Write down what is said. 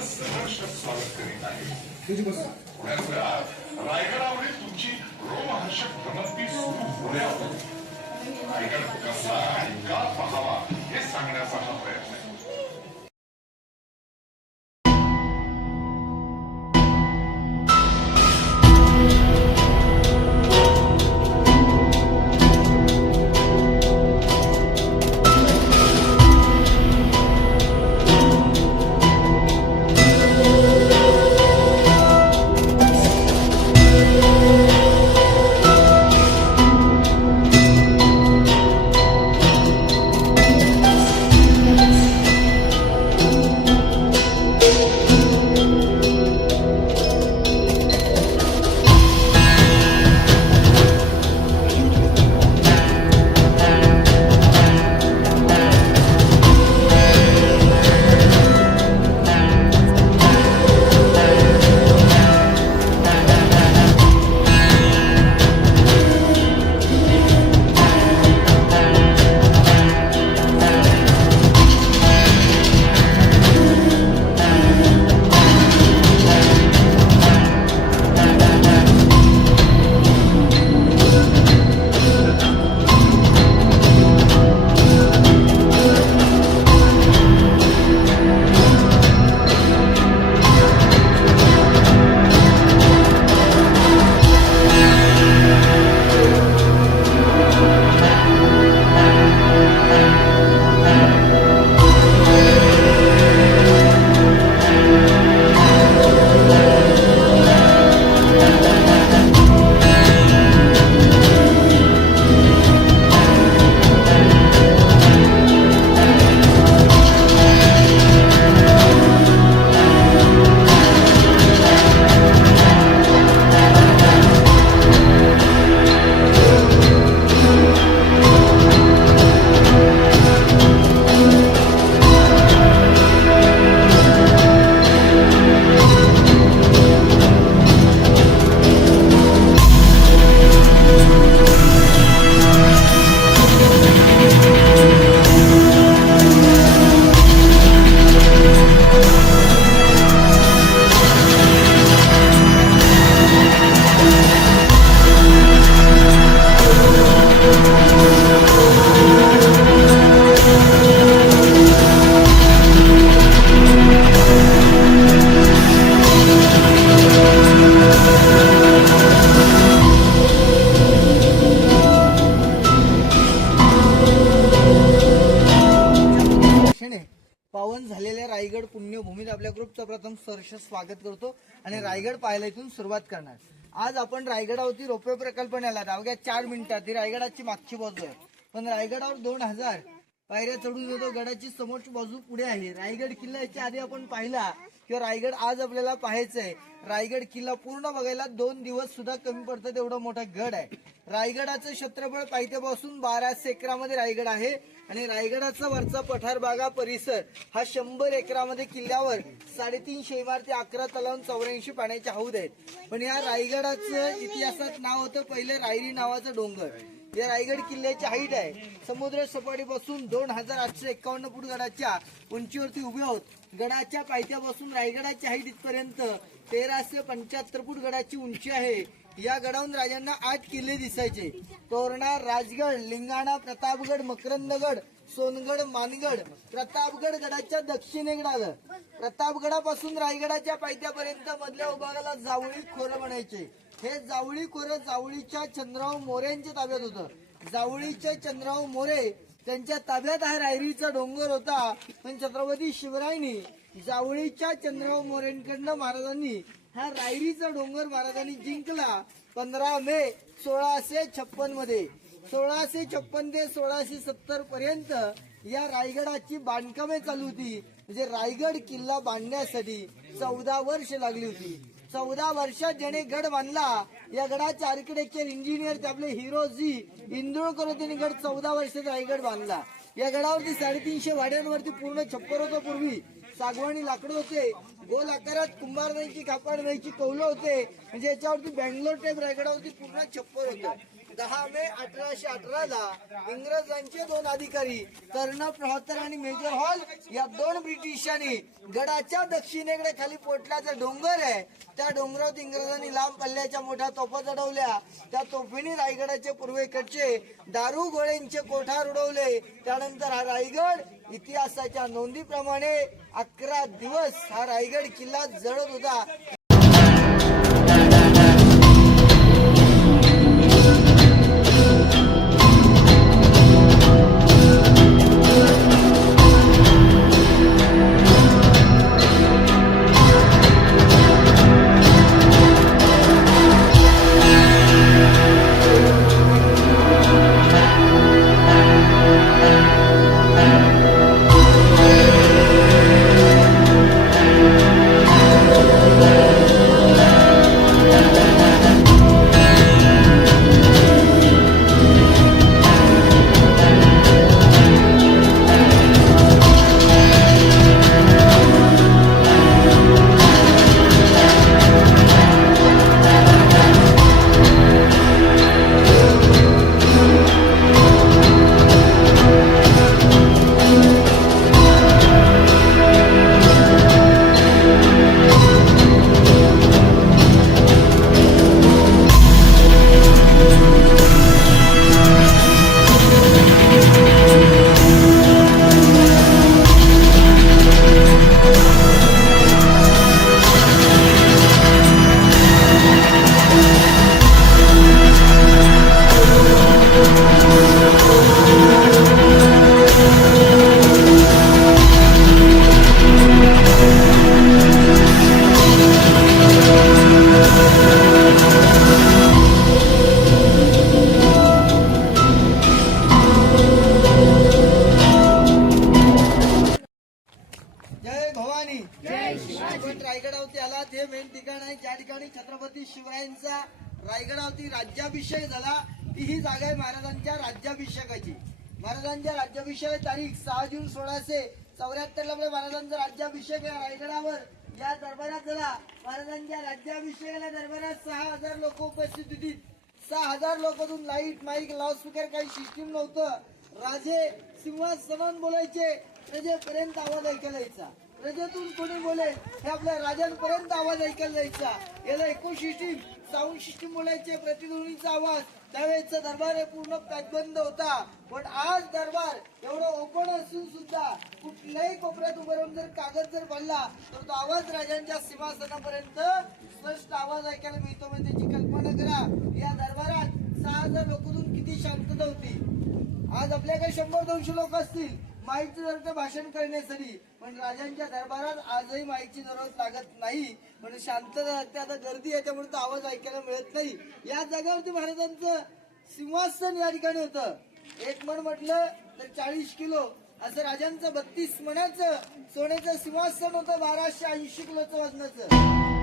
आपलं सहर्ष स्वागत करीत आहे. रायगडावरील तुमची रोमहर्षक भ्रमंती सुरू होण्यापूर्वी रायगड कसा आणि का पाहावा हे सांगण्याचा हा प्रयत्न आहे. पावन झालेल्या रायगड पुण्यभूमीत आपल्या ग्रुपचं प्रथम सहर्ष स्वागत करतो आणि रायगड पाहायला इथून सुरुवात करणार. आज आपण रायगडावरती रोपवे प्रकल्प नेला अवघ्या 4 मिनिटात. ही रायगडाची मागची बाजू आहे, पण रायगडावर 2000 पायऱ्या चढून येतो. गडाची समोरची बाजू पुढे आहे. रायगड किल्ला याच्या आधी आपण पाहिला किंवा रायगड आज आपल्याला पाहायचं आहे. रायगड किल्ला पूर्ण बघायला 2 दिवस सुद्धा कमी पडतात, एवढा मोठा गड आहे. रायगडाचं क्षेत्रफळ पायथ्यापासून 1200 एकरामध्ये रायगड आहे आणि रायगडाचा वरचा पठार बागा परिसर हा 100 एकरामध्ये किल्ल्यावर 350 इमारती, 11 तलाव, 84 पाण्याचे हौद आहेत. पण या रायगडाचं इतिहासात नाव होतं पहिले रायरी नावाचं डोंगर. या रायगड किल्ल्याची हाईट आहे समुद्र सपाटीपासून 2851 फूट गडाच्या उंचीवरती उभे आहोत. गडाच्या पायथ्यापासून रायगडाची हाईट इथपर्यंत 1375 फूट गडाची उंची आहे. या गडावरून राजांना 8 किल्ले दिसायचे. तोरणा, राजगड, लिंगाणा, प्रतापगड, मकरंदगड, सोनगड, मानगड. प्रतापगड गडाच्या दक्षिणेकडे आलं. प्रतापगडापासून रायगडाच्या पायथ्यापर्यंत मधल्या विभागाला जावळी खोरं म्हणायचे. हे जावळी खोरं जावळीच्या चंद्रराव मोरेंच्या ताब्यात होतं. जावळीच्या चंद्रराव मोरे त्यांच्या ताब्यात हा रायरीचा डोंगर होता. पण छत्रपती शिवरायांनी जावळीच्या चंद्रराव मोरेंकडनं महाराजांनी हा रायरीचा डोंगर महाराजांनी जिंकला 15 मे 1656 मध्ये. 1656 ते 1670 पर्यंत या रायगडाची बांधकामे चालू होती. म्हणजे रायगड किल्ला बांधण्यासाठी 14 वर्ष लागली होती. 14 वर्षात ज्याने गड बांधला, या गडाचे आर्किटेक्चर इंजिनियर आपले हिरोजी इंदुळकर होते. गड 14 वर्षात रायगड बांधला. या गडावरती 350 वाड्यांवरती पूर्ण छप्पर होतं. पूर्वी सागवानी लाकडं होते. गोल आकारात कुंभारबाईची, कापडबाईची कौलं होते. म्हणजे याच्यावरती बँगलोर टाईप रायगडावरती पूर्ण छप्पर होतं. 10 मे 1818 इंग्रजांचे 2 अधिकारी कर्नल प्रॉतर आणि मेजर हॉल या 2 ब्रिटिशांनी गडाच्या दक्षिणेकडे खाली पोटल्याचा डोंगर आहे त्या डोंगरावर इंग्रजांनी लांब पल्ल्याच्या मोठ्या तोफा चढवल्या. त्या तोफीने रायगडाचे पूर्वेकडचे दारू गोळ्यांचे कोठार उडवले. त्यानंतर हा रायगड इतिहासाच्या नोंदीप्रमाणे 11 दिवस हा रायगड किल्ला जळत होता. जय भवानी. आपण रायगडावरती आलात हे मेन ठिकाण आहे ज्या ठिकाणी छत्रपती शिवरायांचा रायगडावरती राज्याभिषेक झाला. ती ही जागा आहे महाराजांच्या राज्याभिषेकाची. महाराजांच्या राज्याभिषेक तारीख 6 जून 1674 ला महाराजांचा राज्याभिषेक या रायगडावर या दरबारात झाला. महाराजांच्या राज्याभिषेकाला दरबारात 6000 लोक उपस्थित होती. 6000 लोकांतून लाईट माईक लाऊडस्पीकर काही सिस्टीम नव्हतं. राजे सिंहासनावर बोलायचे प्रजेपर्यंत आवाज ऐकायला यायचा. प्रजेतून कोणी बोले हे आपल्या राजांपर्यंत आवाज ऐकायला जायचा. याला इको सिस्टीम साऊंड सिस्टीम बोलायचे प्रतिध्वनीचा आवाज. त्यावेळेचा दरबार हे पूर्ण पॅकबंद होता. पण आज दरबार एवढं ओपन असून सुद्धा कुठल्याही कोपऱ्यात उभं राहून जर कागद जर पडला तर तो आवाज राजांच्या सिंहासनापर्यंत स्पष्ट आवाज ऐकायला मिळतो. म्हणजे त्याची कल्पना करा या दरबारात 6000 लोकांतून किती शांतता होती. आज आपल्याकडे 100-200 लोक असतील माईकचं जर भाषण करण्यासाठी. पण राजांच्या दरबारात आजही माईकची जरूरत लागत नाही. पण शांतता लागते. आता गर्दी आहे त्यामुळे तो आवाज ऐकायला मिळत नाही. या जागेवरती महाराजांचं सिंहासन या ठिकाणी होतं. 1 मन म्हटलं तर 40 किलो असं राजांचं 32 मणाचं सोन्याचं सिंहासन होतं. 1280 किलोचं वजनाचं.